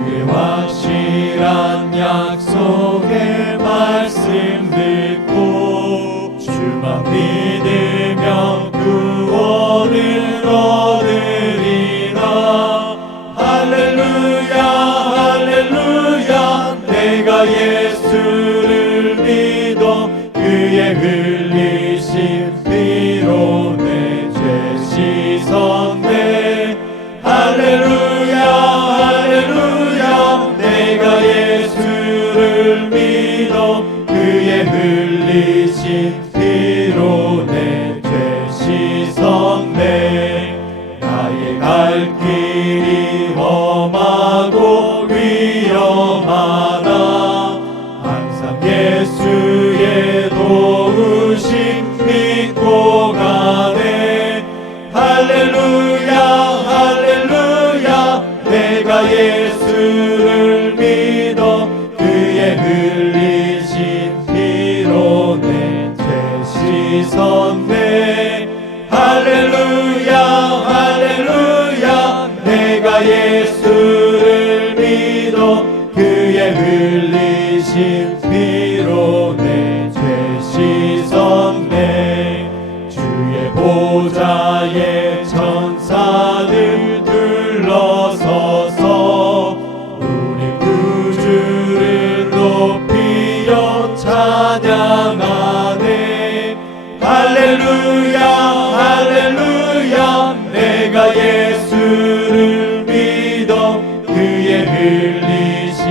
주의 확실한 약속의 말씀 듣고 주만 믿으면 구원을 얻으리라. 할렐루야 할렐루야. 내가 예수를 믿어 그의 흘리신 피로 내 죄 씻었네. 할렐루야 할렐루야. 내가 예수를 믿어 그의 흘리신 피로 내 죄 씻었네. 나의 갈 길이 험하고 위험하다. 항상 예수의 도우심 믿고 가네. 할렐루야 할렐루야. 내가 예수를 믿어 그의 흘리신 피로 내 죄 씻었네. 할렐루야 할렐루야. 내가 예수를 믿어 그의 흘리신 피로 내 죄 씻었네. 주의 보좌에 천사들 둘러서서 우리 구주를 높이어 찬양하네. 할렐루야 할렐루야. 내가 예수를 믿어 그의 흘리신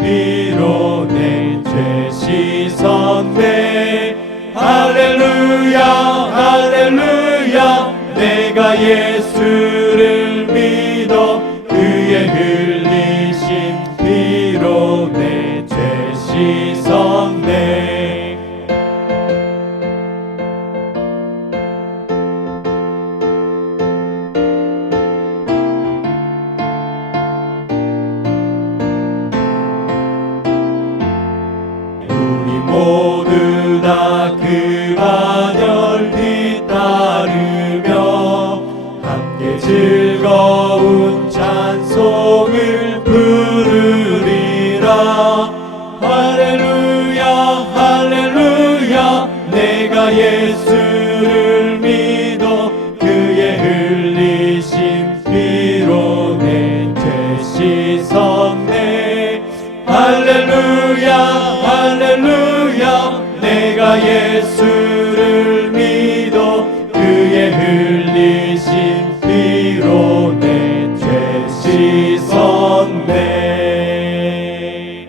피로 내 죄 씻었네. 할렐루야 할렐루야. 내가 예수를 믿어 그의 흘리신 피로 내 죄 씻었네. 우리 모두 다 그 반열 뒤따르며 함께 즐거운 찬송을 부르리라. 할렐루야 할렐루야. 내가 예수를 믿어 그의 흘리신 피로 내 죄 씻었네. 할렐루야 할렐루야. 내가 예수를 믿어 그의 흘리신 피로 내 죄 씻었네.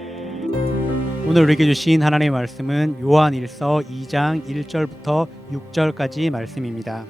오늘 우리에게 주신 하나님의 말씀은 요한일서 2장 1절부터 6절까지 말씀입니다.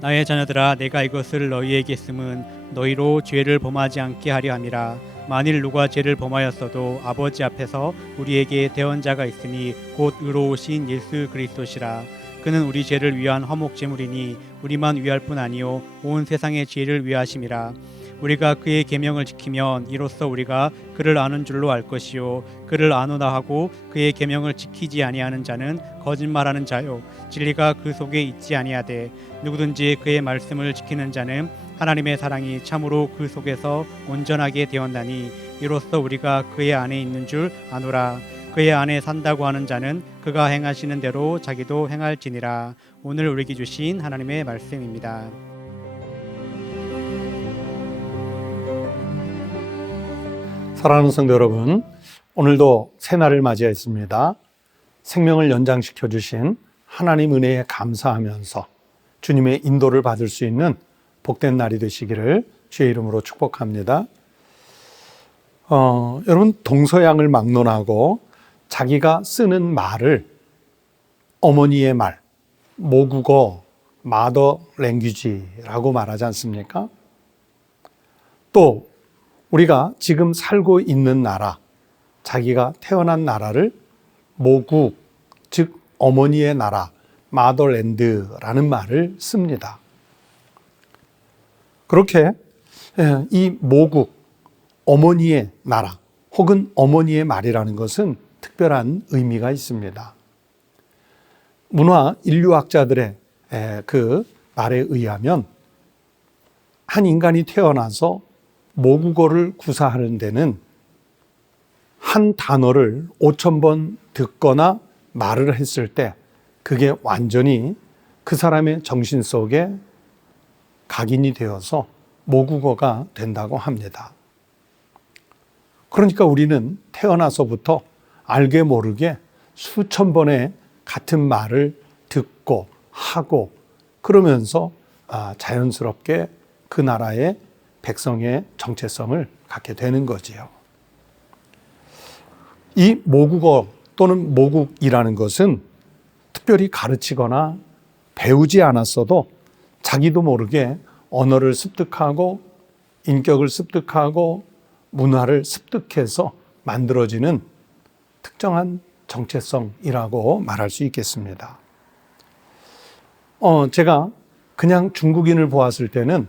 나의 자녀들아, 내가 이것을 너희에게 쓰면 너희로 죄를 범하지 않게 하려 함이라. 만일 누가 죄를 범하였어도 아버지 앞에서 우리에게 대언자가 있으니 곧 의로우신 예수 그리스도시라. 그는 우리 죄를 위한 화목 제물이니 우리만 위할 뿐 아니요 온 세상의 죄를 위하심이라. 우리가 그의 계명을 지키면 이로써 우리가 그를 아는 줄로 알 것이요 그를 아노나 하고 그의 계명을 지키지 아니하는 자는 거짓말하는 자요 진리가 그 속에 있지 아니하되 누구든지 그의 말씀을 지키는 자는 하나님의 사랑이 참으로 그 속에서 온전하게 되었나니 이로써 우리가 그의 안에 있는 줄 아노라. 그의 안에 산다고 하는 자는 그가 행하시는 대로 자기도 행할지니라. 오늘 우리에게 주신 하나님의 말씀입니다. 사랑하는 성도 여러분, 오늘도 새날을 맞이했습니다. 생명을 연장시켜 주신 하나님 은혜에 감사하면서 주님의 인도를 받을 수 있는 복된 날이 되시기를 주의 이름으로 축복합니다. 여러분, 동서양을 막론하고 자기가 쓰는 말을 어머니의 말, 모국어, 마더 랭귀지라고 말하지 않습니까? 또 우리가 지금 살고 있는 나라, 자기가 태어난 나라를 모국, 즉 어머니의 나라, 마더랜드라는 말을 씁니다. 그렇게 이 모국, 어머니의 나라 혹은 어머니의 말이라는 것은 특별한 의미가 있습니다. 문화 인류학자들의 그 말에 의하면 한 인간이 태어나서 모국어를 구사하는 데는 한 단어를 5,000번 듣거나 말을 했을 때 그게 완전히 그 사람의 정신 속에 각인이 되어서 모국어가 된다고 합니다. 그러니까 우리는 태어나서부터 알게 모르게 수천 번의 같은 말을 듣고 하고 그러면서 자연스럽게 그 나라의 백성의 정체성을 갖게 되는 거지요. 이 모국어 또는 모국이라는 것은 특별히 가르치거나 배우지 않았어도 자기도 모르게 언어를 습득하고 인격을 습득하고 문화를 습득해서 만들어지는 특정한 정체성이라고 말할 수 있겠습니다. 제가 그냥 중국인을 보았을 때는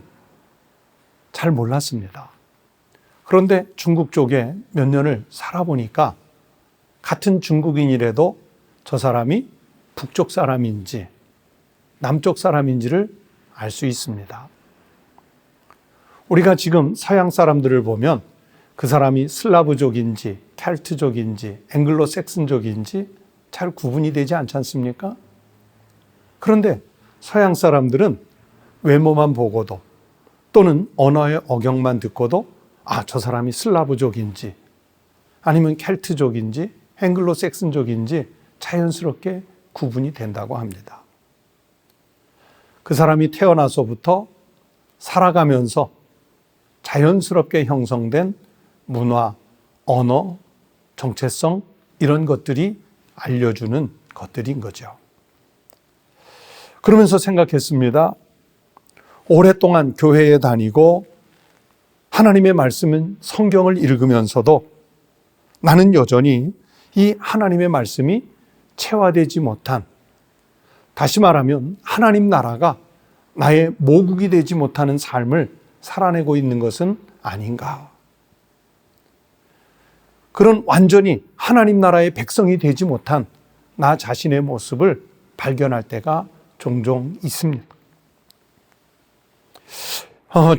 잘 몰랐습니다. 그런데 중국 쪽에 몇 년을 살아보니까 같은 중국인이라도 저 사람이 북쪽 사람인지 남쪽 사람인지를 알 수 있습니다. 우리가 지금 서양 사람들을 보면 그 사람이 슬라브족인지 켈트족인지 앵글로색슨족인지 잘 구분이 되지 않지 않습니까? 그런데 서양 사람들은 외모만 보고도 또는 언어의 억양만 듣고도 저 사람이 슬라브족인지 아니면 켈트족인지 앵글로색슨족인지 자연스럽게 구분이 된다고 합니다. 그 사람이 태어나서부터 살아가면서 자연스럽게 형성된 문화, 언어, 정체성 이런 것들이 알려주는 것들인 거죠. 그러면서 생각했습니다. 오랫동안 교회에 다니고 하나님의 말씀은 성경을 읽으면서도 나는 여전히 이 하나님의 말씀이 체화되지 못한, 다시 말하면 하나님 나라가 나의 모국이 되지 못하는 삶을 살아내고 있는 것은 아닌가. 그런 완전히 하나님 나라의 백성이 되지 못한 나 자신의 모습을 발견할 때가 종종 있습니다.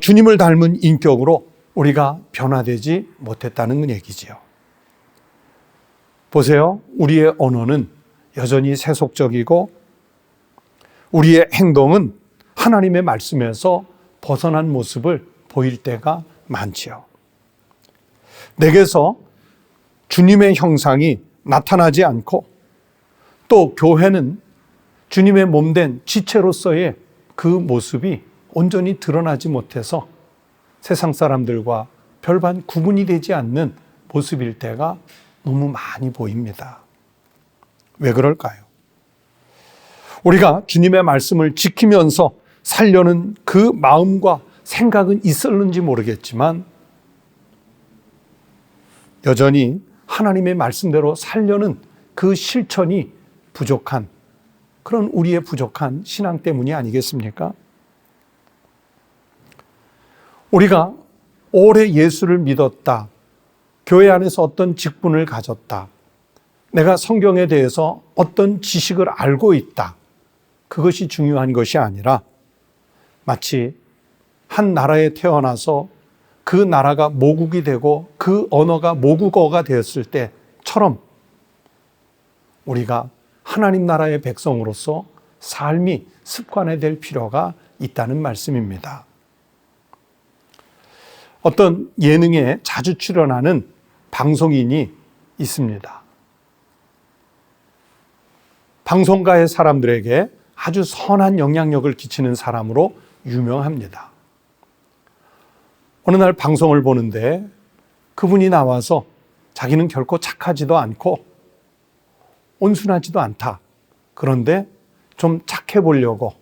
주님을 닮은 인격으로 우리가 변화되지 못했다는 얘기지요. 보세요. 우리의 언어는 여전히 세속적이고 우리의 행동은 하나님의 말씀에서 벗어난 모습을 보일 때가 많지요. 내게서 주님의 형상이 나타나지 않고 또 교회는 주님의 몸된 지체로서의 그 모습이 온전히 드러나지 못해서 세상 사람들과 별반 구분이 되지 않는 모습일 때가 너무 많이 보입니다. 왜 그럴까요? 우리가 주님의 말씀을 지키면서 살려는 그 마음과 생각은 있었는지 모르겠지만 여전히 하나님의 말씀대로 살려는 그 실천이 부족한 그런 우리의 부족한 신앙 때문이 아니겠습니까? 우리가 오래 예수를 믿었다. 교회 안에서 어떤 직분을 가졌다. 내가 성경에 대해서 어떤 지식을 알고 있다. 그것이 중요한 것이 아니라 마치 한 나라에 태어나서 그 나라가 모국이 되고 그 언어가 모국어가 되었을 때처럼 우리가 하나님 나라의 백성으로서 삶이 습관화될 필요가 있다는 말씀입니다. 어떤 예능에 자주 출연하는 방송인이 있습니다. 방송가의 사람들에게 아주 선한 영향력을 끼치는 사람으로 유명합니다. 어느 날 방송을 보는데 그분이 나와서 자기는 결코 착하지도 않고 온순하지도 않다. 그런데 좀 착해 보려고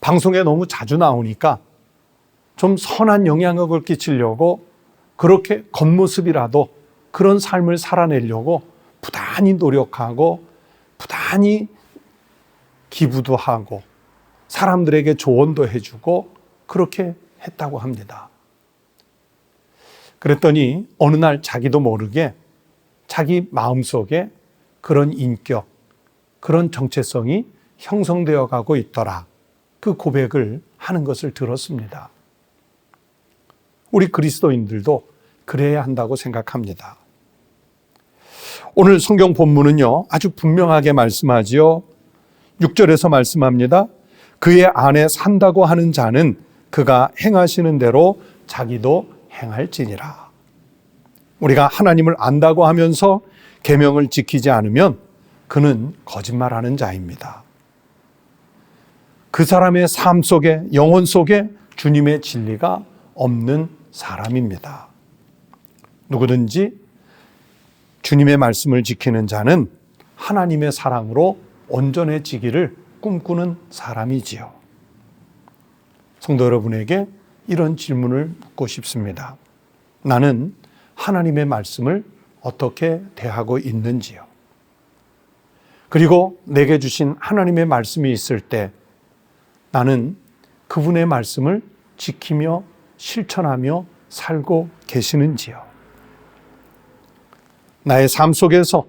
방송에 너무 자주 나오니까 좀 선한 영향력을 끼치려고 그렇게 겉모습이라도 그런 삶을 살아내려고 부단히 노력하고 부단히 기부도 하고 사람들에게 조언도 해주고 그렇게 했다고 합니다. 그랬더니 어느 날 자기도 모르게 자기 마음속에 그런 인격, 그런 정체성이 형성되어 가고 있더라. 그 고백을 하는 것을 들었습니다. 우리 그리스도인들도 그래야 한다고 생각합니다. 오늘 성경 본문은요, 아주 분명하게 말씀하지요. 6절에서 말씀합니다. 그의 안에 산다고 하는 자는 그가 행하시는 대로 자기도 행할지니라. 우리가 하나님을 안다고 하면서 계명을 지키지 않으면 그는 거짓말하는 자입니다. 그 사람의 삶 속에, 영혼 속에 주님의 진리가 없는 사람입니다. 누구든지 주님의 말씀을 지키는 자는 하나님의 사랑으로 온전해지기를 꿈꾸는 사람이지요. 성도 여러분에게 이런 질문을 묻고 싶습니다. 나는 하나님의 말씀을 어떻게 대하고 있는지요? 그리고 내게 주신 하나님의 말씀이 있을 때 나는 그분의 말씀을 지키며 실천하며 살고 계시는지요? 나의 삶 속에서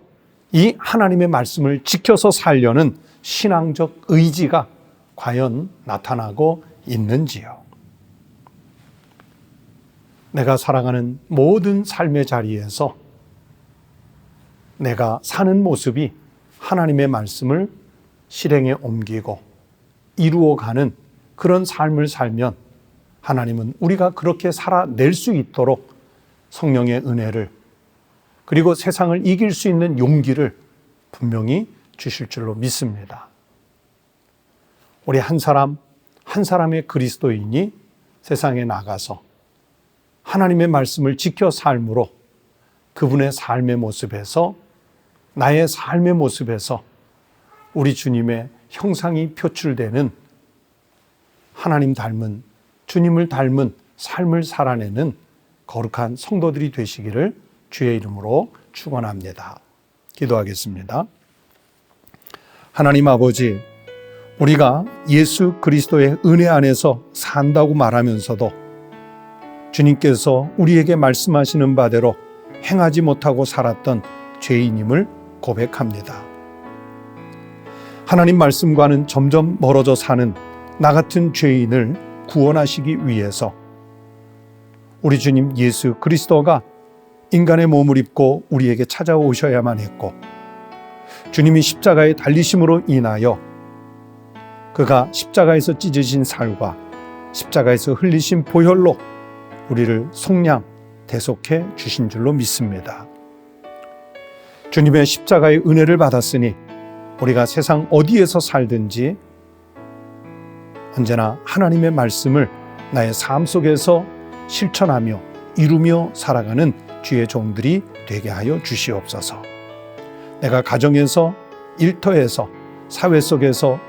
이 하나님의 말씀을 지켜서 살려는 신앙적 의지가 과연 나타나고 있는지요? 내가 살아가는 모든 삶의 자리에서 내가 사는 모습이 하나님의 말씀을 실행에 옮기고 이루어가는 그런 삶을 살면 하나님은 우리가 그렇게 살아낼 수 있도록 성령의 은혜를 그리고 세상을 이길 수 있는 용기를 분명히 주실 줄로 믿습니다. 우리 한 사람 한 사람의 그리스도인이 세상에 나가서 하나님의 말씀을 지켜 삶으로 그분의 삶의 모습에서 나의 삶의 모습에서 우리 주님의 형상이 표출되는 하나님 닮은 주님을 닮은 삶을 살아내는 거룩한 성도들이 되시기를 주의 이름으로 축원합니다. 기도하겠습니다. 하나님 아버지, 우리가 예수 그리스도의 은혜 안에서 산다고 말하면서도 주님께서 우리에게 말씀하시는 바대로 행하지 못하고 살았던 죄인임을 고백합니다. 하나님 말씀과는 점점 멀어져 사는 나 같은 죄인을 구원하시기 위해서 우리 주님 예수 그리스도가 인간의 몸을 입고 우리에게 찾아오셔야만 했고, 주님이 십자가에 달리심으로 인하여 그가 십자가에서 찢어진 살과 십자가에서 흘리신 보혈로 우리를 속량 대속해 주신 줄로 믿습니다. 주님의 십자가의 은혜를 받았으니 우리가 세상 어디에서 살든지 언제나 하나님의 말씀을 나의 삶 속에서 실천하며 이루며 살아가는 주의 종들이 되게 하여 주시옵소서. 내가 가정에서, 일터에서, 사회 속에서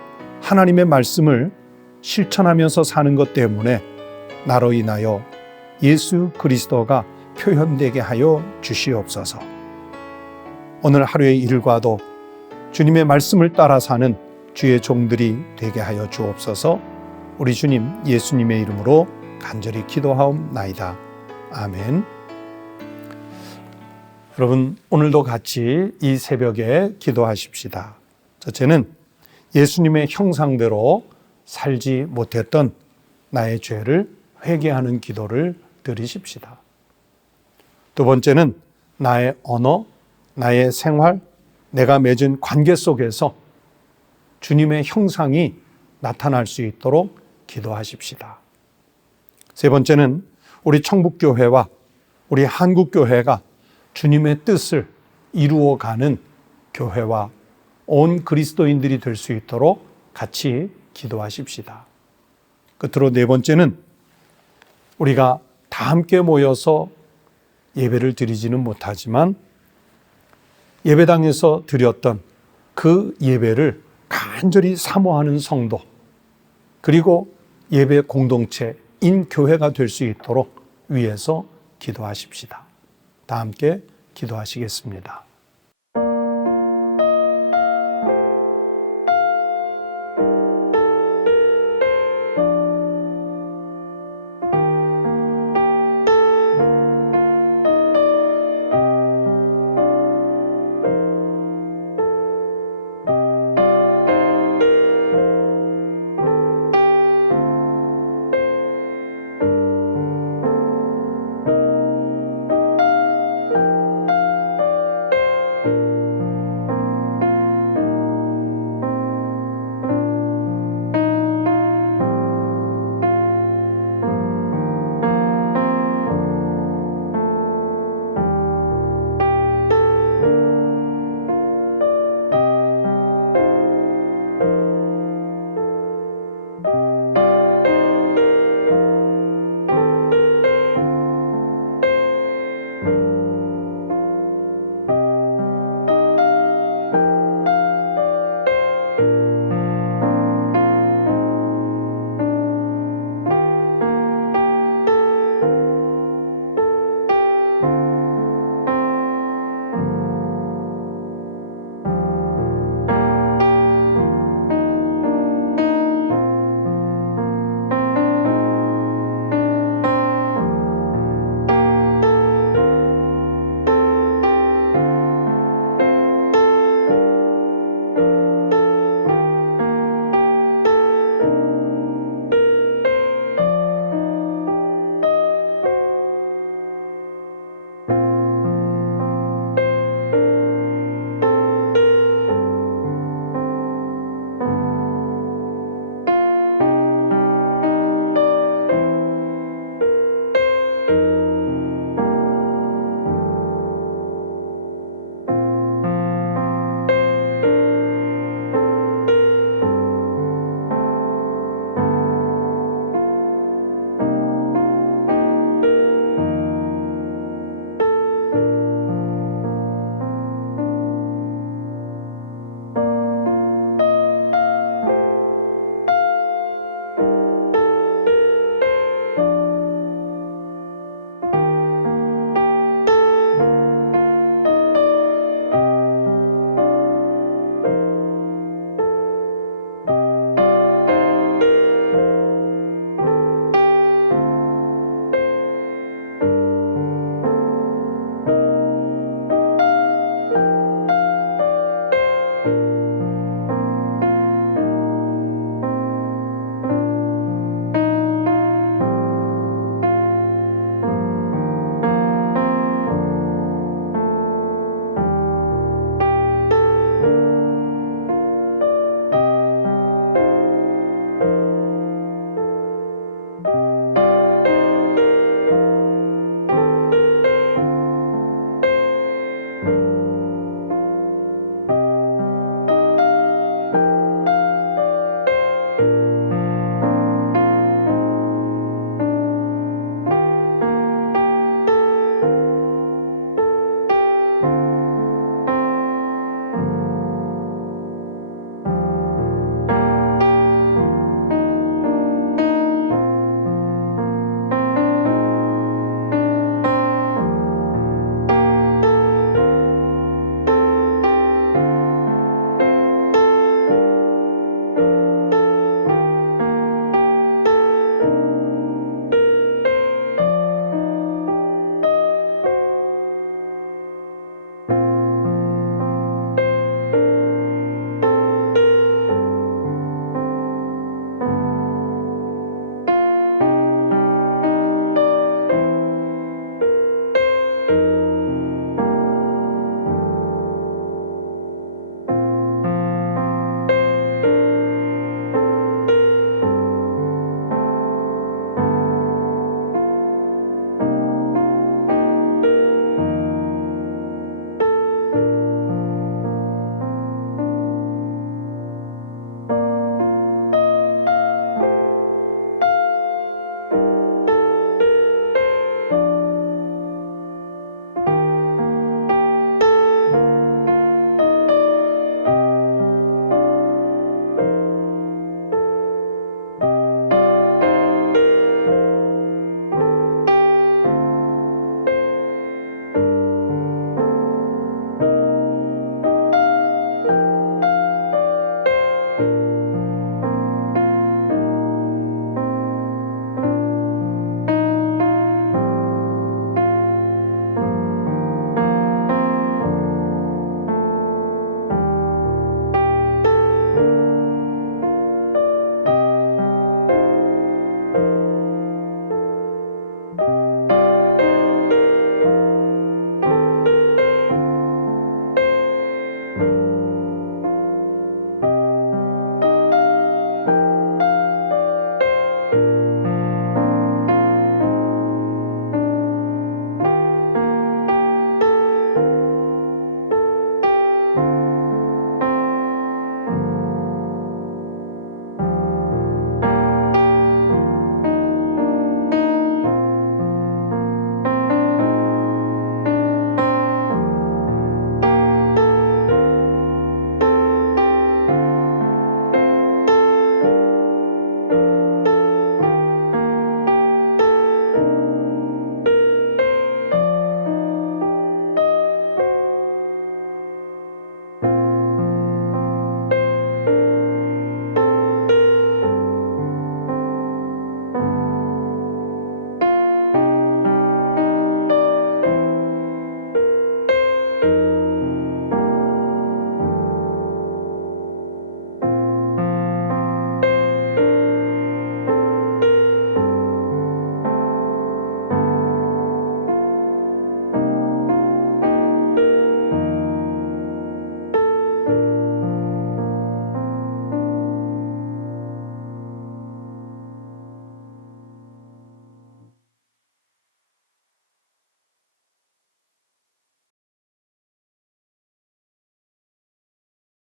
하나님의 말씀을 실천하면서 사는 것 때문에 나로 인하여 예수 그리스도가 표현되게 하여 주시옵소서. 오늘 하루의 일과도 주님의 말씀을 따라 사는 주의 종들이 되게 하여 주옵소서. 우리 주님 예수님의 이름으로 간절히 기도하옵나이다. 아멘. 여러분, 오늘도 같이 이 새벽에 기도하십시다. 첫째는 예수님의 형상대로 살지 못했던 나의 죄를 회개하는 기도를 드리십시다. 두 번째는 나의 언어, 나의 생활, 내가 맺은 관계 속에서 주님의 형상이 나타날 수 있도록 기도하십시다. 세 번째는 우리 청북교회와 우리 한국교회가 주님의 뜻을 이루어가는 교회와 온 그리스도인들이 될 수 있도록 같이 기도하십시다. 끝으로 네 번째는 우리가 다 함께 모여서 예배를 드리지는 못하지만 예배당에서 드렸던 그 예배를 간절히 사모하는 성도, 그리고 예배 공동체인 교회가 될 수 있도록 위해서 기도하십시다. 다 함께 기도하시겠습니다. 주옵소서.